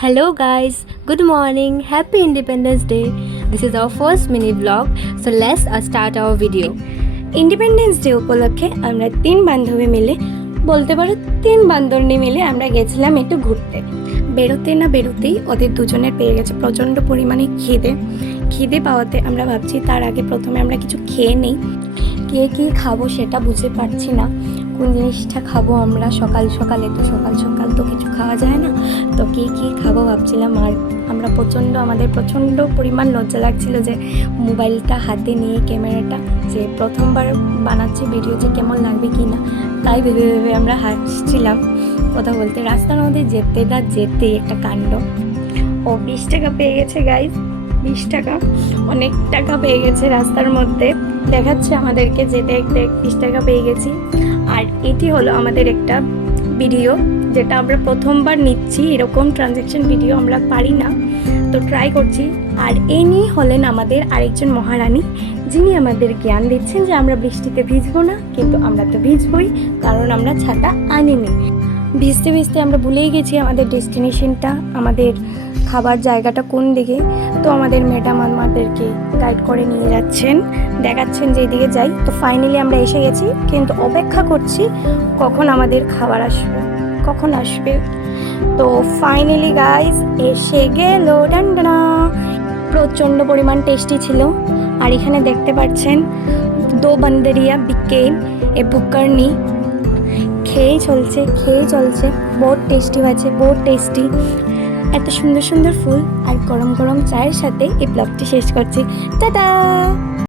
Hello guys, good morning, happy Independence Day. This is our first mini vlog, so let's start our video. Independence day উপলক্ষে আমরা তিন বান্ধবী মিলে বলতে পারো তিন বান্ধবী মিলে আমরা গেছিলাম একটু ঘুরতে। বেরোতেই ওদের দুজনের পেয়ে গেছে প্রচণ্ড পরিমাণে খিদে পাওয়াতে আমরা ভাবছি তার আগে প্রথমে আমরা কিছু খেয়ে নিই। কী খাবো সেটা বুঝতে পারছি না, কোন জিনিসটা খাবো আমরা। সকাল সকাল তো কিছু খাওয়া যায় না, তো কী খাবো ভাবছিলাম। আর আমাদের প্রচণ্ড পরিমাণ লজ্জা লাগছিল যে মোবাইলটা হাতে নিয়ে ক্যামেরাটা যে প্রথমবার বানাচ্ছি ভিডিও, যে কেমন লাগবে কি না, তাই ভেবে আমরা হাসছিলাম কথা বলতে। রাস্তার মধ্যে যেতেই একটা কাণ্ড। ও 20 টাকা পেয়ে গেছে গাইজ, 20 টাকা, অনেক টাকা পেয়ে গেছে রাস্তার মধ্যে দেখাচ্ছে আমাদেরকে, যেতে 20 টাকা পেয়ে গেছি। আর এটি হলো আমাদের একটা ভিডিও যেটা আমরা প্রথমবার নিচ্ছি, এরকম ট্রানজ্যাকশন ভিডিও আমরা পারি না, তো ট্রাই করছি। আর ইনি হলেন আমাদের আরেকজন মহারানী, যিনি আমাদের জ্ঞান দিচ্ছেন যে আমরা বৃষ্টিতে ভিজবো না, কিন্তু আমরা তো ভিজবই, কারণ আমরা ছাতা আনিনি। ভিজতে আমরা ভুলেই গেছি আমাদের ডেস্টিনেশনটা, আমাদের খাবার জায়গাটা কোন দিকে। তো আমাদের ম্যাডাম আমাদেরকে গাইড করে নিয়ে যাচ্ছেন, দেখাচ্ছেন যে এদিকে যাই। তো ফাইনালি আমরা এসে গেছি, কিন্তু অপেক্ষা করছি কখন আমাদের খাবার আসবে, কখন আসবে। তো ফাইনালি গাইস এসে গেল, ডান্ডানা। প্রচণ্ড পরিমাণ টেস্টি ছিল। আর এখানে দেখতে পাচ্ছেন দো বান্দরিয়া বিকেল এ বুকারনি খেয়েই চলছে। বহুত টেস্টি হয়েছে, বহুত টেস্টি। এত সুন্দর ফুল আর গরম চায়ের সাথে এই ব্লগটি শেষ করছি। টাটা।